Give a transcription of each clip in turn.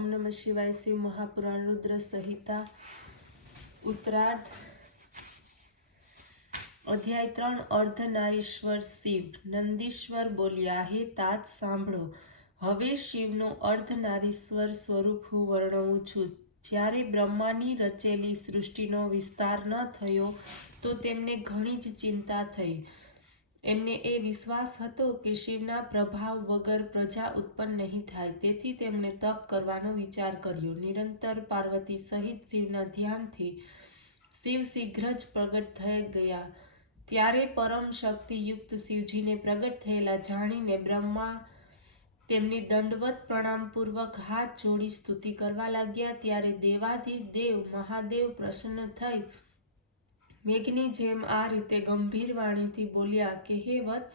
ओम नमः शिवाय। शिव महापुराण रुद्र संहिता उत्तरार्ध अध्याय 3 अर्धनारीश्वर शिव। नंदीश्वर बोल्या, हे तात सांभळो, હવે શિવનું અર્ધનારીશ્વર સ્વરૂપ હું વર્ણવું છું। જ્યારે બ્રહ્માની રચેલી સૃષ્ટિનો વિસ્તાર ન થયો તો તેમને ઘણી જ ચિંતા થઈ। એમને એ વિશ્વાસ હતો કે શિવના પ્રભાવ વગર પ્રજા ઉત્પન્ન નહીં થાય, તેથી તેમણે તપ કરવાનો વિચાર કર્યો। નિરંતર પાર્વતી સહિત શિવના ધ્યાનથી શિવ શીઘ્ર જ પ્રગટ થઈ ગયા। ત્યારે પરમ શક્તિયુક્ત શિવજીને પ્રગટ થયેલા જાણીને બ્રહ્મા તેમની દંડવત પ્રણામપૂર્વક હાથ જોડી સ્તુતિ કરવા લાગ્યા। ત્યારે દેવાધિદેવ મહાદેવ પ્રસન્ન થઈ મેઘની જેમ આ રીતે ગંભીર વાણીથી બોલ્યા કે હે વત્સ,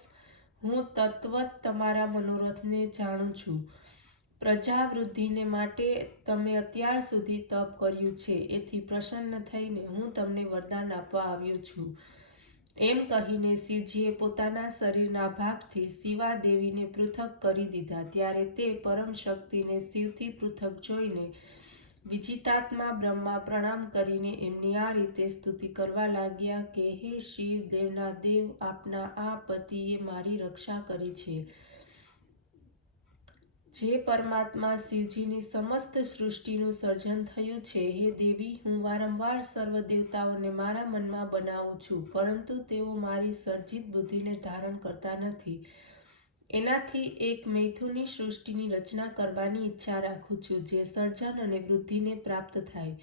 હું તત્વત તમારા મનોરથને જાણું છું। પ્રજાવૃદ્ધિને માટે તમે અત્યાર સુધી તપ કર્યું છે, એથી પ્રસન્ન થઈને હું તમને વરદાન આપવા આવ્યો છું। એમ કહીને શિવજીએ પોતાના શરીરના ભાગથી શિવાદેવીને પૃથક કરી દીધા। ત્યારે તે પરમ શક્તિને શિવથી પૃથક જોઈને વિજિતાત્મા બ્રહ્મા પ્રણામ કરીને એમની આ રીતે સ્તુતિ કરવા લાગ્યા કે હે શિવ, દેવના દેવ, આપના આ પતિએ મારી રક્ષા કરી છે। જે પરમાત્મા શિવજીની સમસ્ત સૃષ્ટિનું સર્જન થયું છે, હે દેવી, હું વારંવાર સર્વ દેવતાઓને મારા મનમાં બનાવું છું, પરંતુ તેઓ મારી સર્જિત બુદ્ધિને ધારણ કરતા નથી। એનાથી એક મૈથુની સૃષ્ટિની રચના કરવાની ઈચ્છા રાખું છું, જે સર્જન અને વૃદ્ધિને પ્રાપ્ત થાય,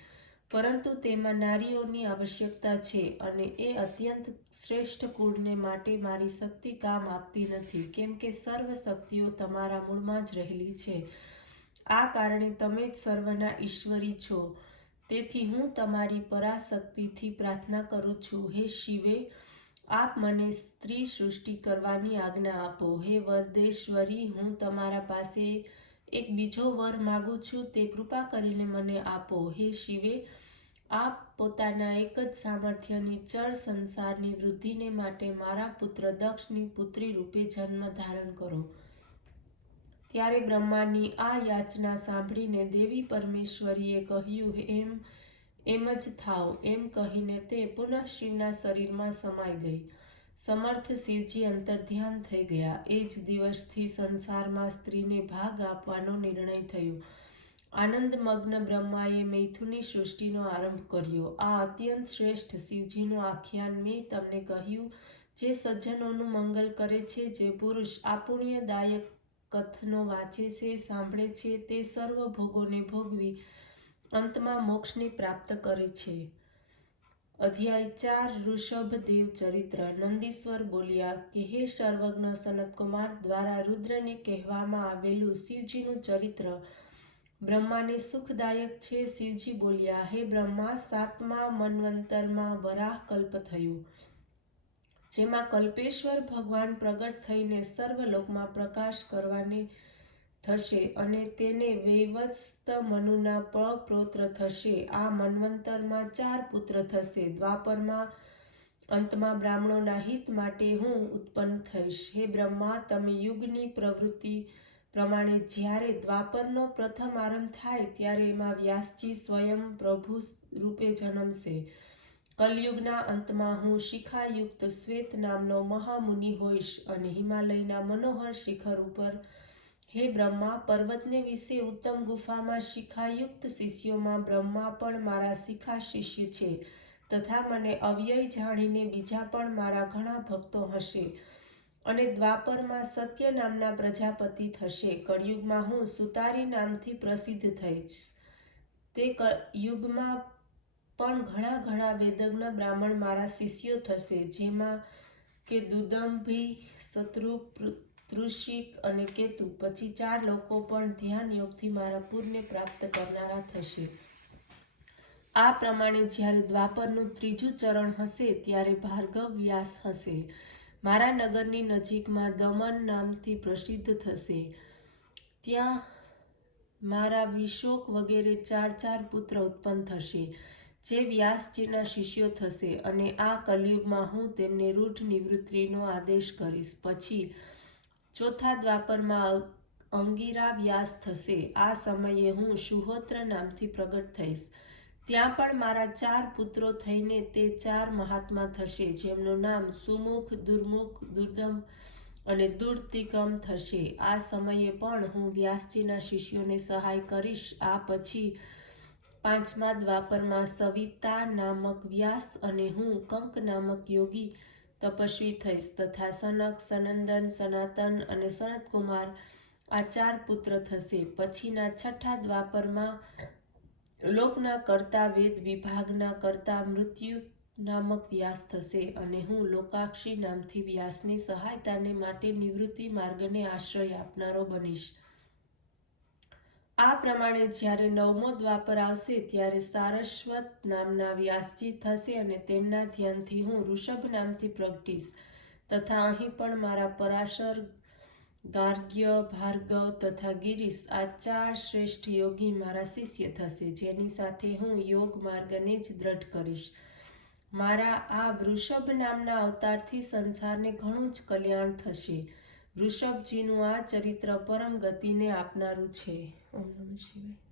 પરંતુ તેમાં નારીઓની આવશ્યકતા છે અને એ અત્યંત શ્રેષ્ઠ કુળને માટે મારી શક્તિ કામ આપતી નથી, કેમ કે સર્વ શક્તિઓ તમારા મૂળમાં જ રહેલી છે। આ કારણે તમે જ સર્વના ઈશ્વરી છો। તેથી હું તમારી પરાશક્તિથી પ્રાર્થના કરું છું, હે શિવે, આપ મને સ્ત્રી સૃષ્ટિ કરવાની આજ્ઞા આપો। હે વરદેશ્વરી, હું તમારા પાસે એક બીજો વર માગું છું, તે કૃપા કરીને મને આપો। હે શિવે, આપ પોતાના એક જ સામર્થ્યની ચર સંસારની વૃદ્ધિને માટે મારા પુત્ર દક્ષની પુત્રી રૂપે જન્મ ધારણ કરો। ત્યારે બ્રહ્માની આ યાચના સાંભળીને દેવી પરમેશ્વરીએ કહ્યું, એમ જ થાવ। એમ કહીને તે પુનઃ શિવના શરીરમાં સમાઈ ગઈ। સમર્થ શિવજી અંતર્ધ્યાન થઈ ગયા। એ જ દિવસથી સંસારમાં સ્ત્રીને ભાગ આપવાનો નિર્ણય થયો। આનંદમગ્ન બ્રહ્માએ મૈથુની સૃષ્ટિનો આરંભ કર્યો। આ અત્યંત શ્રેષ્ઠ શિવજીનું આખ્યાન મેં તમને કહ્યું, જે સજ્જનોનું મંગલ કરે છે, જે પુરુષ આ પુણ્યદાયક કથનો વાંચે છે, સાંભળે છે, તે સર્વ ભોગોને ભોગવી અંતમાં મોક્ષને પ્રાપ્ત કરે છે। અધ્યાય 4 ઋષભદેવ ચરિત્ર। નંદીશ્વર બોલ્યા કે હે સર્વજ્ઞ સનતકુમાર, દ્વારા રુદ્રને કહેવામાં આવેલું શિવજીનું ચરિત્ર બ્રહ્માને સુખદાયક છે। શિવજી બોલ્યા, હે બ્રહ્મા, 7મા મન્વંતરમાં વરાહ કલ્પ થયો, જેમાં કલ્પેશ્વર ભગવાન પ્રગટ થઈને સર્વલોકમાં પ્રકાશ કરવાને થશે અને તેને વૈવસ્ત મનુના પૌત્ર થશે। આ મન્વંતરમાં 4 પુત્ર થશે। દ્વાપરમાં અંતમાં બ્રાહ્મણોના હિત માટે હું ઉત્પન્ન થઈશ। હે બ્રહ્મા, તમે યુગની પ્રવૃત્તિ પ્રમાણે જ્યારે દ્વાપરનો પ્રથમ આરંભ થાય ત્યારે એમાં વ્યાસજી સ્વયં પ્રભુ રૂપે જન્મશે। કલયુગના અંતમાં હું શિખાયુક્ત શ્વેત નામનો મહામુનિ હોઈશ અને હિમાલયના મનોહર શિખર ઉપર, હે બ્રહ્મા, પર્વતને વિશે ઉત્તમ ગુફામાં શિખાયુક્ત શિષ્યોમાં બ્રહ્મા પણ મારા શિખા શિષ્ય છે, તથા મને અવ્યય જાણીને બીજા પણ મારા ઘણા ભક્તો હશે। અને દ્વાપરમાં સત્ય નામના પ્રજાપતિ થશે। કળિયુગમાં હું સુતારી નામથી પ્રસિદ્ધ થઈશ। તે યુગમાં પણ ઘણા વેદજ્ઞ બ્રાહ્મણ મારા શિષ્યો થશે, જેમાં કે દુદંભી, શત્રુપ, તૃષિક અને કેતુ। પછી 4 લોકો પણ ધ્યાન યોગથી મારા પુરને પ્રાપ્ત કરનારા થશે। આ પ્રમાણે જ્યારે દ્વાપરનું 3જું ચરણ હશે ત્યારે ભાર્ગવ વ્યાસ હશે। મારા નગરની નજીકમાં દમન નામથી પ્રસિદ્ધ થશે। ત્યાં મારા વિશોક વગેરે 4 પુત્ર ઉત્પન્ન થશે, જે વ્યાસજીના શિષ્યો થશે। અને આ કલયુગમાં હું તેમને રૂઢ નિવૃત્તિનો આદેશ કરીશ। પછી ચોથા દ્વાપરમાં અંગિરા વ્યાસ થશે. આ સમયે હું શુહોત્ર નામથી પ્રગટ થઈશ. ત્યાં પણ મારા 4 પુત્રો થઈને તે 4 મહાત્મા થશે, જેમનું નામ સુમુખ, દુર્મુખ, દુર્દમ અને દુર્તિકમ થશે. આ સમયે પણ હું વ્યાસજીના શિષ્યોને સહાય કરીશ. આ પછી 5મા દ્વાપરમાં સવિતા નામક વ્યાસ અને હું કંક નામક યોગી તપસ્વી થઈશ તથા સનક, સનંદન, સનાતન અને સનતકુમાર આ 4 પુત્ર થશે. પછીના 6ઠા દ્વાપરમાં લોકના કર્તા, વેદ વિભાગના કર્તા મૃત્યુ નામક વ્યાસ થશે અને હું લોકાક્ષી નામથી વ્યાસની સહાયતાને માટે નિવૃત્તિ માર્ગને આશ્રય આપનારો બનીશ. આ પ્રમાણે જ્યારે 9મો દ્વાપર આવશે ત્યારે સારસ્વત નામના વ્યાસજી થશે અને તેમના ધ્યાનથી હું ઋષભ નામથી પ્રગટીશ તથા અહીં પણ મારા પરાશર, ગાર્ગ્ય, ભાર્ગવ તથા ગિરીશ આ 4 શ્રેષ્ઠ યોગી મારા શિષ્ય થશે, જેની સાથે હું યોગ માર્ગને જ દ્રઢ કરીશ. મારા આ વૃષભ નામના અવતારથી સંસારને ઘણું જ કલ્યાણ થશે. વૃષભજીનું આ ચરિત્ર પરમ ગતિને આપનારું છે. ઓમ નમઃ શિવાય.